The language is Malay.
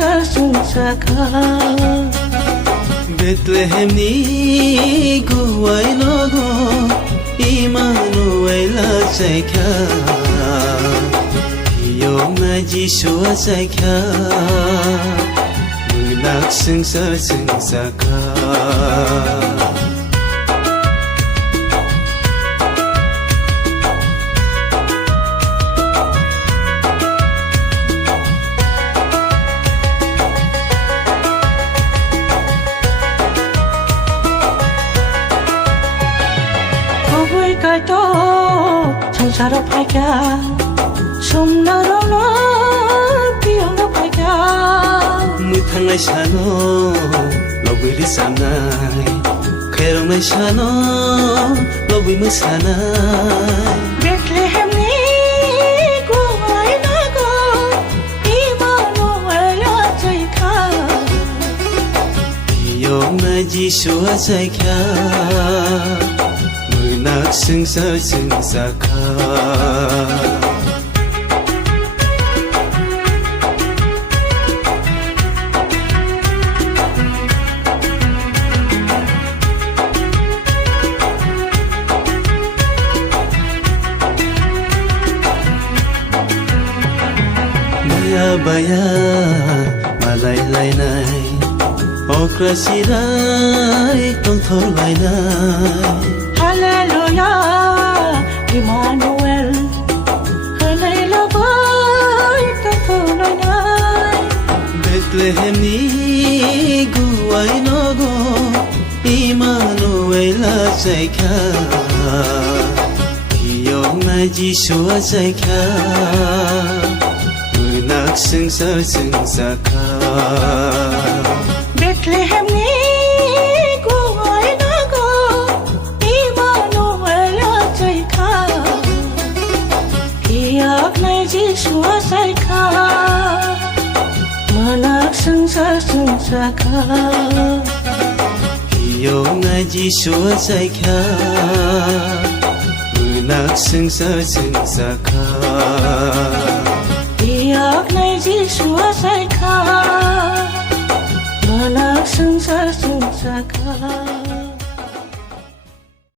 संसार संसाखा Bethlehemni guwai logo Immanuela chaikha Hiyom na Jishua chaikha Munak sangsar sangsaka to संसार फाइका समनारावनो बियावनो फाइका मुथांनाय सानो लबैरि सामनाय खैरावनाय सानो लबै मोसानाय बेथलेहेमनि गुवाय नागो इमानुएला जायखा बियावनो जिसुआ जायखा Munak sangsar sangsaka Maya baya malai lainai Okra sirai tongthor lainai Hallelujah, Emmanuel. Hallelujah, Tathulai. Bethlehemni guwai nogo Immanuela chaikha Hiyom na Jishua chaikha Munak sangsar sangsaka Bethlehemni Jishua saikha Munak sangsar sangsaka Hiyom na Jishua chaikha Munak sangsar sangsaka Iyak na Jishua saikha Munak sangsar sangsaka